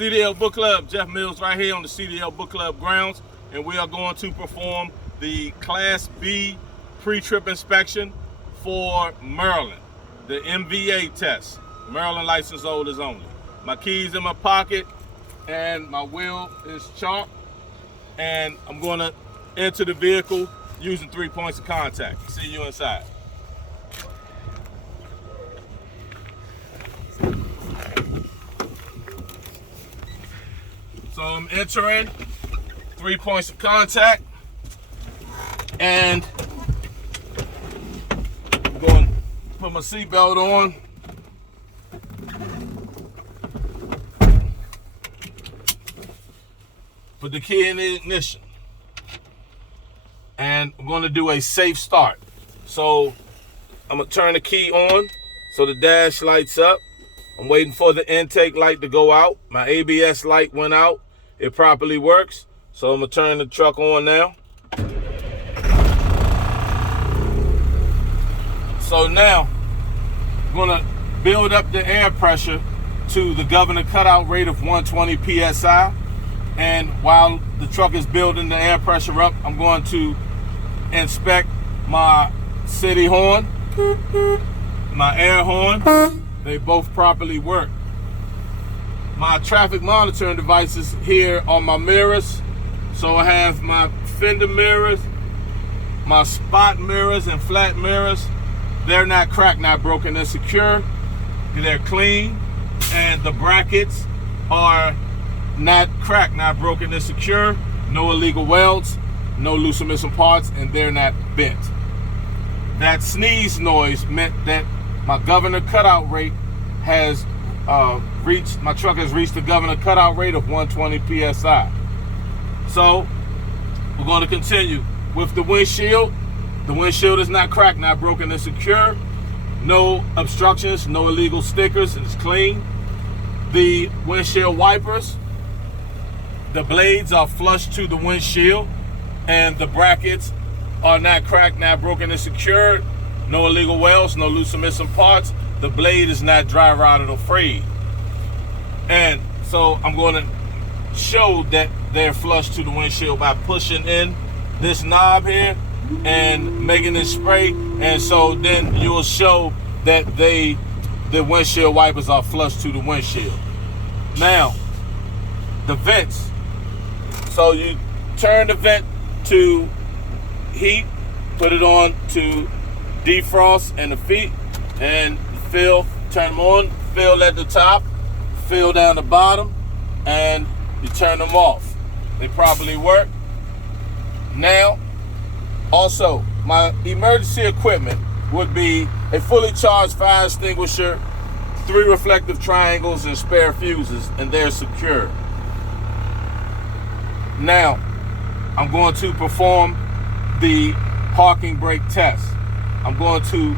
CDL Book Club, Jeff Mills right here on the CDL Book Club grounds, and we are going to perform the Class B pre-trip inspection for Maryland, the MVA test, Maryland license holders only. My keys in my pocket, and my wheel is chalk, and I'm going to enter the vehicle using 3 points of contact. See you inside. So I'm entering 3 points of contact, and I'm going to put my seatbelt on. Put the key in the ignition. And I'm going to do a safe start. So I'm going to turn the key on so the dash lights up. I'm waiting for the intake light to go out. My ABS light went out. It properly works. So I'm going to turn the truck on now. So now I'm going to build up the air pressure to the governor cutout rate of 120 PSI. And while the truck is building the air pressure up, I'm going to inspect my city horn, my air horn. They both properly work. My traffic monitoring devices here are my mirrors. So I have my fender mirrors, my spot mirrors and flat mirrors. They're not cracked, not broken, they're secure. They're clean. And the brackets are not cracked, not broken, they're secure. No illegal welds, no loose or missing parts, and they're not bent. That sneeze noise meant that my governor cutout rate has my truck has reached the governor cutout rate of 120 PSI. So we're going to continue with the windshield. The windshield is not cracked, not broken, and secure. No obstructions, no illegal stickers, it's clean. The windshield wipers, the blades are flush to the windshield, and the brackets are not cracked, not broken, and secured. No illegal welds, no loose or missing parts. The blade is not dry rotted or frayed. And so I'm going to show that they're flush to the windshield by pushing in this knob here and making it spray. And so then you'll show that the windshield wipers are flush to the windshield. Now, the vents. So you turn the vent to heat, put it on to defrost and the feet, and fill, turn them on, fill at the top, fill down the bottom, and you turn them off. They properly work. Now, also, my emergency equipment would be a fully charged fire extinguisher, 3 reflective triangles, and spare fuses, and they're secure. Now, I'm going to perform the parking brake test. I'm going to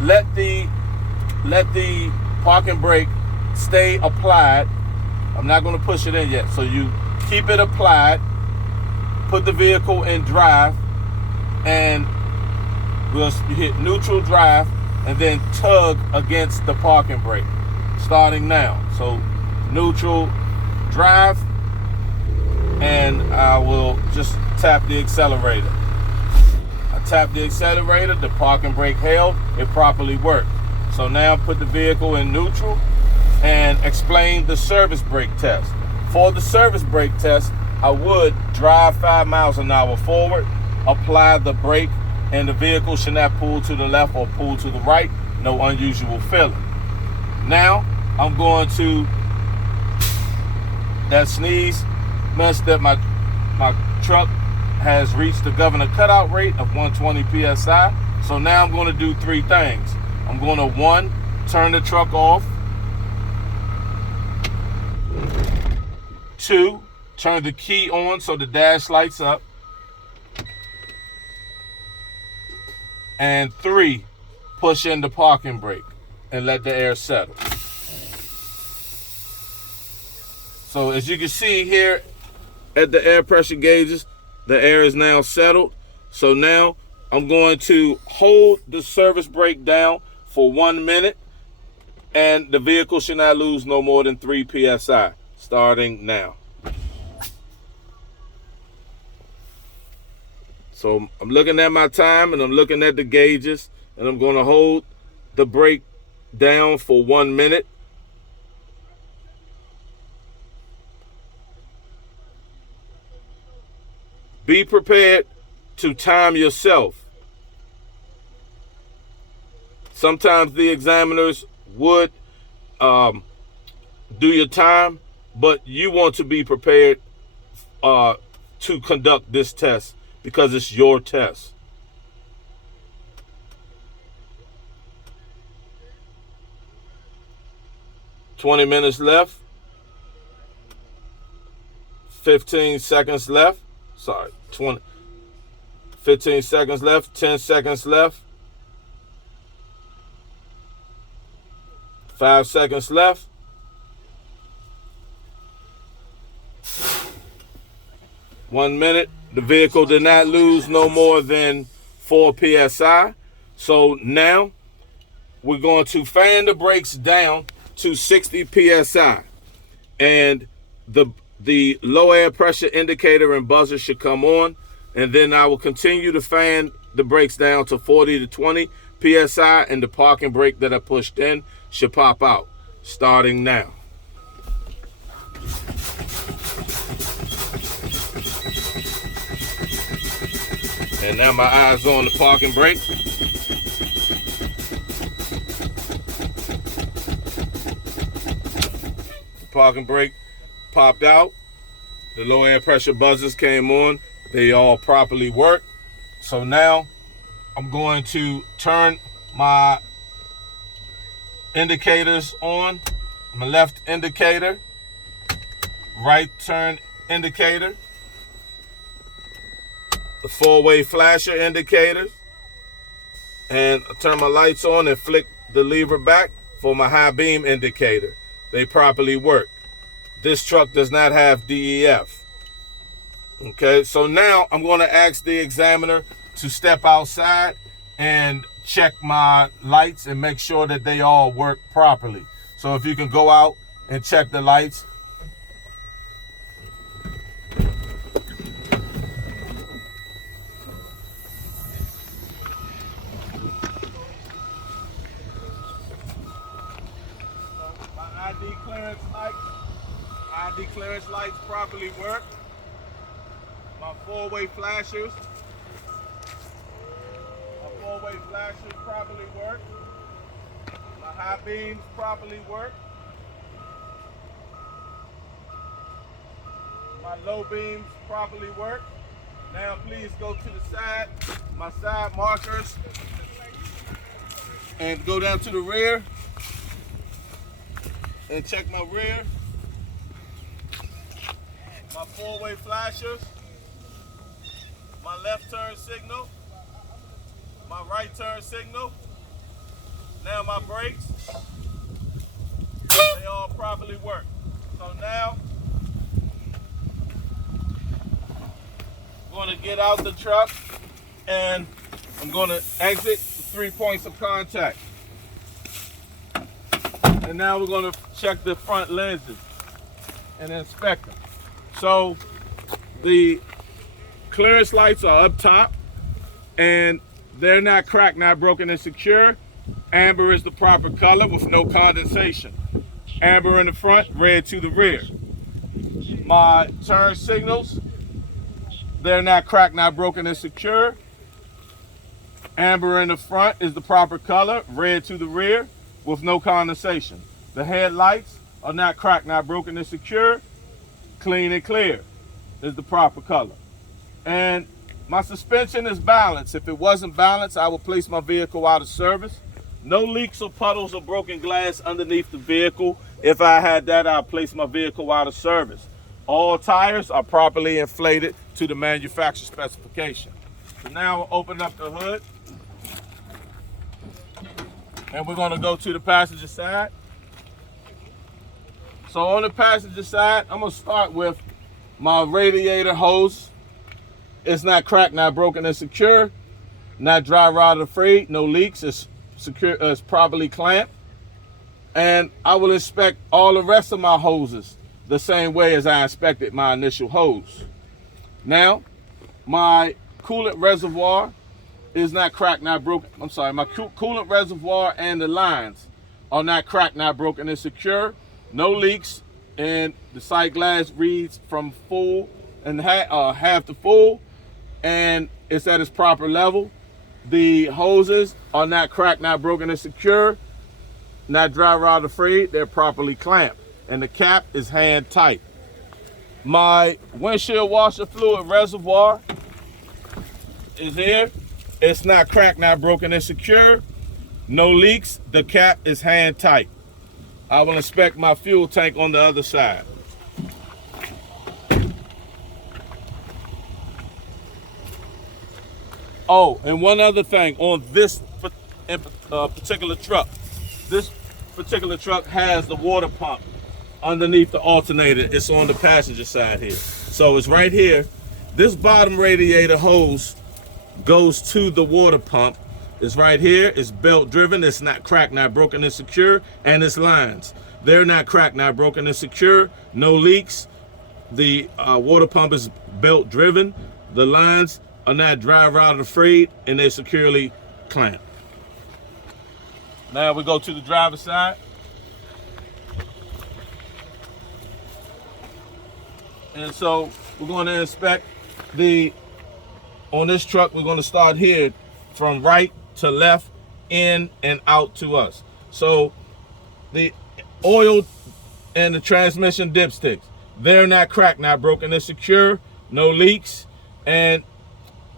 let the parking brake stay applied. I'm not going to push it in yet. So you keep it applied, put the vehicle in drive, and you hit neutral drive, and then tug against the parking brake. Starting now. So neutral drive, and I will just tap the accelerator. I tap the accelerator, the parking brake held, it properly worked. So now put the vehicle in neutral and explain the service brake test. For the service brake test, I would drive 5 miles an hour forward, apply the brake, and the vehicle should not pull to the left or pull to the right. No unusual feeling. Now I'm going to, that sneeze meant that my truck has reached the governor cutout rate of 120 PSI. So now I'm going to do 3 things. I'm going to, 1, turn the truck off. 2, turn the key on so the dash lights up. And 3, push in the parking brake and let the air settle. So as you can see here at the air pressure gauges, the air is now settled. So now I'm going to hold the service brake down for 1 minute, and the vehicle should not lose no more than 3 PSI. starting now. So I'm looking at my time and I'm looking at the gauges, and I'm going to hold the brake down for 1 minute. Be prepared to time yourself. Sometimes the examiners would do your time, but you want to be prepared to conduct this test because it's your test. "20 minutes left. 15 seconds left. Sorry, 15 seconds left. 10 seconds left. 5 seconds left. 1 minute. The vehicle did not lose no more than 4 psi. So now we're going to fan the brakes down to 60 psi, and the low air pressure indicator and buzzer should come on, and then I will continue to fan the brakes down to 40 to 20 psi, and the parking brake that I pushed in should pop out, starting now. And now my eyes on the parking brake. The parking brake popped out. The low air pressure buzzers came on. They all properly work. So now I'm going to turn my indicators on. My left indicator, right turn indicator, the 4-way flasher indicators, and I turn my lights on and flick the lever back for my high beam indicator. They properly work. This truck does not have DEF. Okay, so now I'm going to ask the examiner to step outside and check my lights and make sure that they all work properly. So if you can go out and check the lights. ID clearance lights properly work. My 4-way flashers. Properly work. My high beams properly work. My low beams properly work. Now please go to the side, my side markers, and go down to the rear and check my rear. My 4-way flashers, my left turn signal, my right turn signal. Now my brakes, they all properly work. So now I'm going to get out the truck and I'm going to exit the 3 points of contact. And now we're going to check the front lenses and inspect them. So the clearance lights are up top and they're not cracked, not broken, and secure. Amber is the proper color with no condensation. Amber in the front, red to the rear. My turn signals, they're not cracked, not broken, and secure. Amber in the front is the proper color, red to the rear with no condensation. The headlights are not cracked, not broken, and secure. Clean and clear is the proper color. And my suspension is balanced. If it wasn't balanced, I would place my vehicle out of service. No leaks or puddles or broken glass underneath the vehicle. If I had that, I'd place my vehicle out of service. All tires are properly inflated to the manufacturer specification. So now we'll open up the hood. And we're gonna go to the passenger side. So on the passenger side, I'm gonna start with my radiator hose. It's not cracked, not broken, and secure. Not dry rotted free, no leaks, it's secure, it's properly clamped. And I will inspect all the rest of my hoses the same way as I inspected my initial hose. Now, my coolant reservoir is not cracked, not broken. I'm sorry, my coolant reservoir and the lines are not cracked, not broken, and secure. No leaks, and the sight glass reads from full and half to full, and it's at its proper level. The hoses are not cracked, not broken, and secure. Not dry rot free, they're properly clamped, and the cap is hand tight. My windshield washer fluid reservoir is here. It's not cracked, not broken, and secure. No leaks, the cap is hand tight. I will inspect my fuel tank on the other side. Oh, and one other thing on this particular truck. This particular truck has the water pump underneath the alternator. It's on the passenger side here. So it's right here. This bottom radiator hose goes to the water pump. It's right here. It's belt driven. It's not cracked, not broken, and secure. And its lines, they're not cracked, not broken, and secure. No leaks. The water pump is belt driven. The lines are not dry rot free, and they're securely clamped. Now we go to the driver's side. And so we're going to inspect on this truck, we're going to start here from right to left, in and out to us. So the oil and the transmission dipsticks, they're not cracked, not broken, they're secure, no leaks. And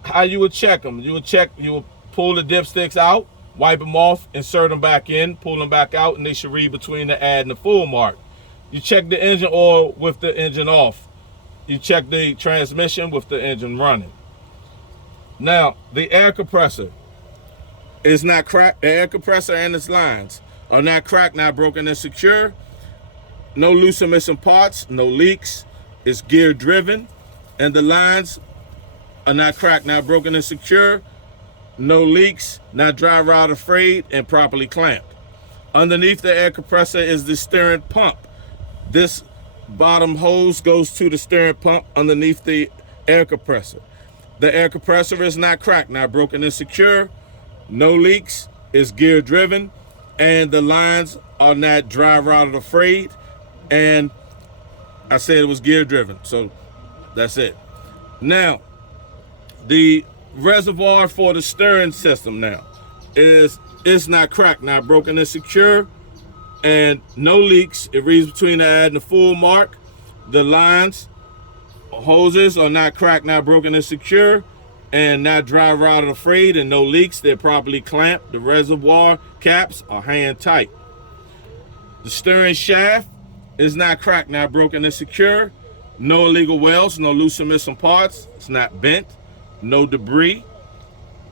how you would check them, you would pull the dipsticks out, wipe them off, insert them back in, pull them back out, and they should read between the add and the full mark. You check the engine oil with the engine off. You check the transmission with the engine running. Now, the air compressor is not cracked. The air compressor and its lines are not cracked, not broken, and secure. No loose or missing parts, no leaks. It's gear driven, and the lines are not cracked, not broken, and secure. No leaks, not dry rot free, and properly clamped. Underneath the air compressor is the steering pump. This bottom hose goes to the steering pump underneath the air compressor. The air compressor is not cracked, not broken, and secure. No leaks, it's gear driven, and the lines are not dry rot free. And I said it was gear driven, so that's it. Now, the reservoir for the steering system now is not cracked, not broken, and secure, and no leaks. It reads between the add and the full mark. The lines, hoses are not cracked, not broken, and secure, and not dry rot free, and no leaks. They're properly clamped. The reservoir caps are hand tight. The steering shaft is not cracked, not broken, and secure. No illegal welds, no loose or missing parts. It's not bent. No debris.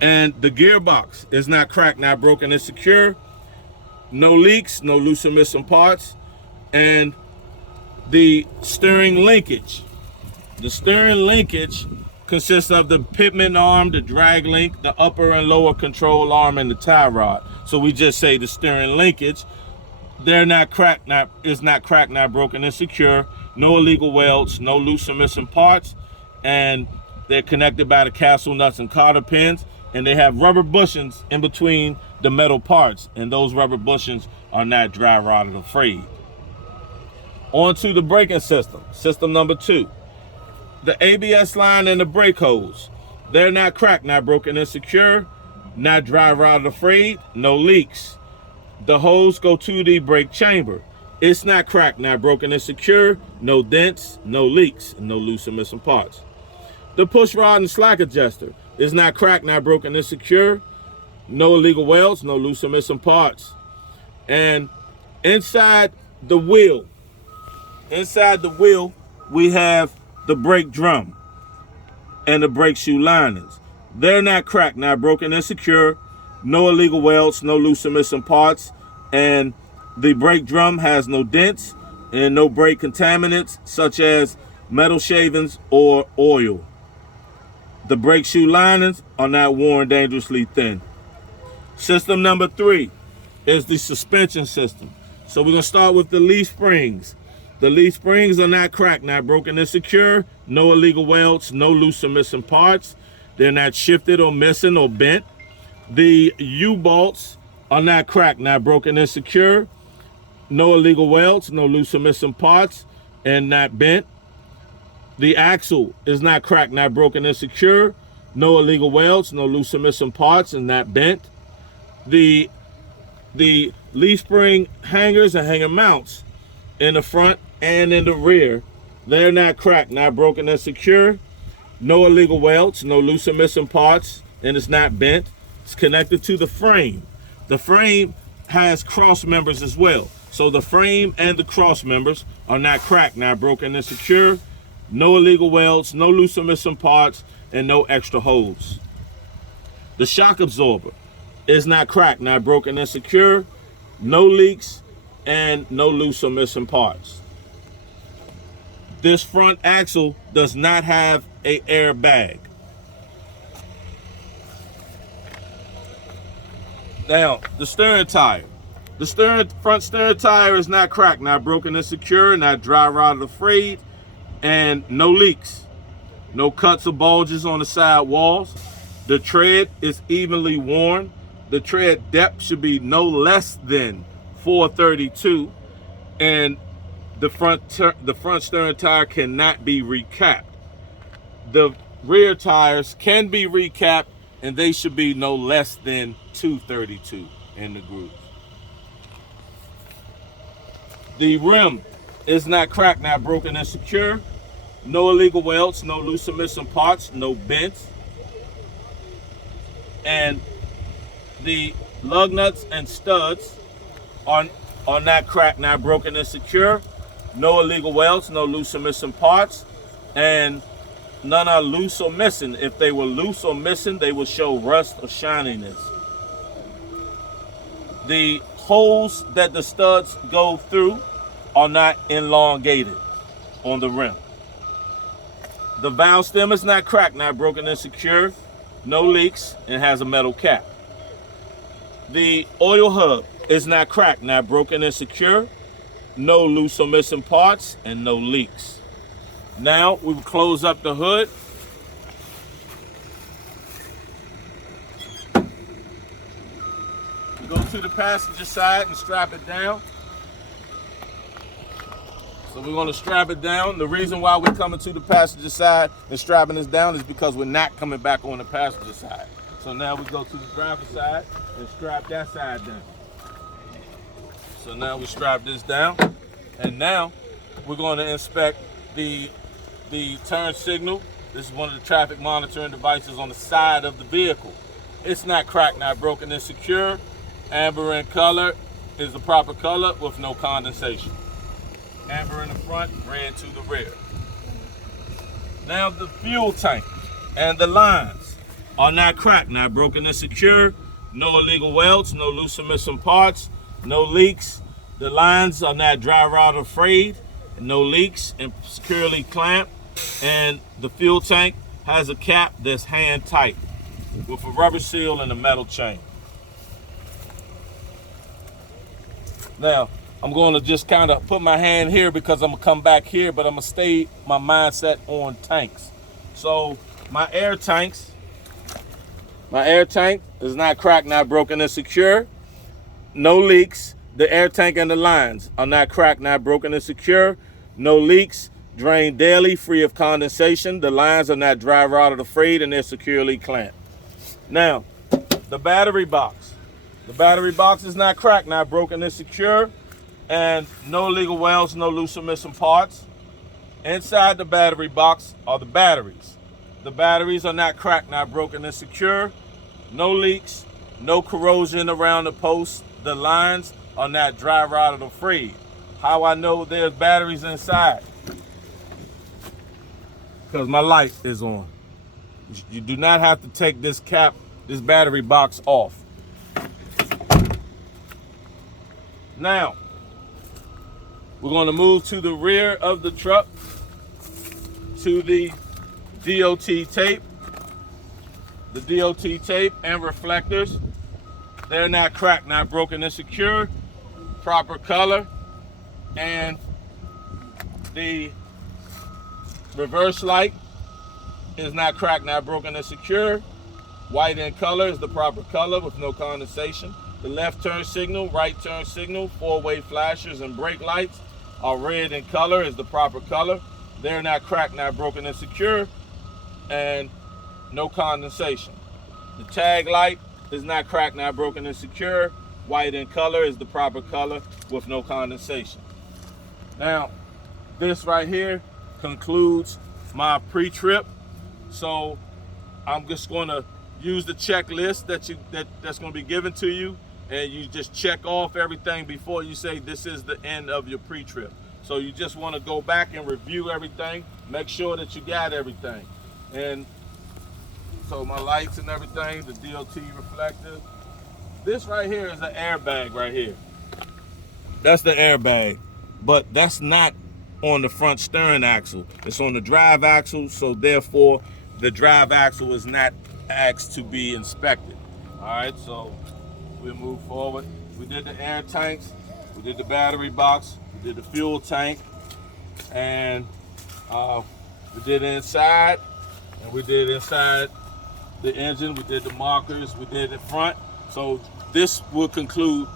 And the gearbox is not cracked, not broken, and secure. No leaks, no loose or missing parts. And the steering linkage. The steering linkage consists of the pitman arm, the drag link, the upper and lower control arm, and the tie rod. So we just say the steering linkage. They're not cracked, is not cracked, not broken, and secure. No illegal welds, no loose or missing parts. And they're connected by the castle nuts and cotter pins, and they have rubber bushings in between the metal parts, and those rubber bushings are not dry rotted or frayed. On to the braking system, system number 2. The ABS line and the brake hose, they're not cracked, not broken, and secure, not dry rotted or frayed, no leaks. The hose go to the brake chamber. It's not cracked, not broken, and secure, no dents, no leaks, and no loose or missing parts. The push rod and slack adjuster is not cracked, not broken, and secure. No illegal welds, no loose or missing parts. And inside the wheel, we have the brake drum and the brake shoe linings. They're not cracked, not broken, and secure. No illegal welds, no loose or missing parts. And the brake drum has no dents and no brake contaminants such as metal shavings or oil. The brake shoe linings are not worn dangerously thin. System number 3 is the suspension system. So we're going to start with the leaf springs. The leaf springs are not cracked, not broken, and secure. No illegal welds, no loose or missing parts. They're not shifted or missing or bent. The U-bolts are not cracked, not broken, and secure. No illegal welds, no loose or missing parts, and not bent. The axle is not cracked, not broken, and secure. No illegal welds, no loose or missing parts, and not bent. The leaf spring hangers and hanger mounts in the front and in the rear, they're not cracked, not broken, and secure. No illegal welds, no loose or missing parts, and it's not bent. It's connected to the frame. The frame has cross members as well. So the frame and the cross members are not cracked, not broken, and secure. No illegal welds, no loose or missing parts, and no extra holes. The shock absorber is not cracked, not broken, and secure. No leaks and no loose or missing parts. This front axle does not have an airbag. Now, the steering tire. The front steering tire is not cracked, not broken, and secure, not dry rotted or frayed, and no leaks. No cuts or bulges on the side walls. The tread is evenly worn. The tread depth should be no less than 432, and the front steering tire cannot be recapped. The rear tires can be recapped, and they should be no less than 232 in the grooves. The rim is not cracked, not broken, and secure. No illegal welds, no loose or missing parts, no bends. And the lug nuts and studs are not cracked, not broken, and secure. No illegal welds, no loose or missing parts, and none are loose or missing. If they were loose or missing, they will show rust or shininess. The holes that the studs go through are not elongated on the rim. The valve stem is not cracked, not broken, and secure. No leaks, and has a metal cap. The oil hub is not cracked, not broken, and secure. No loose or missing parts, and no leaks. Now we will close up the hood. Go to the passenger side and strap it down. So we're going to strap it down. The reason why we're coming to the passenger side and strapping this down is because we're not coming back on the passenger side. So now we go to the driver's side and strap that side down. So now we strap this down, and now we're going to inspect the turn signal. This is one of the traffic monitoring devices on the side of the vehicle. It's not cracked, not broken, and secure. Amber in color is the proper color with no condensation. Amber in the front, red to the rear. Now the fuel tank and the lines are not cracked, not broken, and secure. No illegal welds, no loose or missing parts, no leaks. The lines are not dry rot or frayed, no leaks, and securely clamped. And the fuel tank has a cap that's hand tight with a rubber seal and a metal chain. Now, I'm going to just kind of put my hand here because I'm going to come back here, but I'm going to stay my mindset on tanks. So my air tank is not cracked, not broken, and secure. No leaks. The air tank and the lines are not cracked, not broken, and secure. No leaks. Drain daily, free of condensation. The lines are not dry rotted or frayed, and they're securely clamped. Now, the battery box. The battery box is not cracked, not broken, and secure. And no illegal welds, no loose or missing parts. Inside the battery box are the batteries. The batteries are not cracked, not broken, and secure. No leaks, no corrosion around the posts. The lines are not dry rotted or frayed. How I know there's batteries inside? Because my light is on. You do not have to take this battery box off. Now, we're going to move to the rear of the truck to the DOT tape. The DOT tape and reflectors, they're not cracked, not broken, and secure. Proper color and The reverse light is not cracked, not broken, and secure. White in color is the proper color with no condensation. The left turn signal, right turn signal, four-way flashers and brake lights are red in color is the proper color. They're not cracked, not broken, and secure, and no condensation. The tag light is not cracked, not broken, and secure. White in color is the proper color with no condensation. Now, this right here concludes my pre-trip. So I'm just going to use the checklist that's going to be given to you, and you just check off everything before you say this is the end of your pre-trip. So you just want to go back and review everything, make sure that you got everything. And so my lights and everything, the DOT reflector. This right here is an airbag right here. That's the airbag, but that's not on the front stern axle. It's on the drive axle, so therefore the drive axle is not asked to be inspected. All right, so we move forward. We did the air tanks, we did the battery box, we did the fuel tank, and we did inside, and we did inside the engine, we did the markers, we did the front. So this will conclude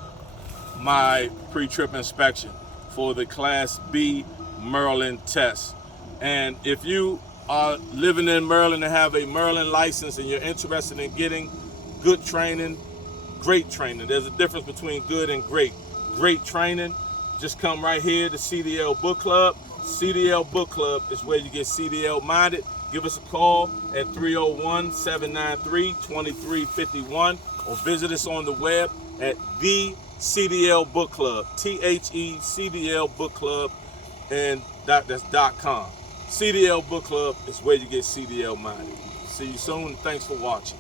my pre-trip inspection for the Class B Maryland test. And if you are living in Maryland and have a Maryland license and you're interested in getting good training, great training, there's a difference between good and great. Great training, just come right here to CDL Book Club. CDL Book Club is where you get CDL minded. Give us a call at 301-793-2351 or visit us on the web at the CDL Book Club, THECDL Book Club, and that's .com. CDL Book Club is where you get CDL minded. See you soon. Thanks for watching.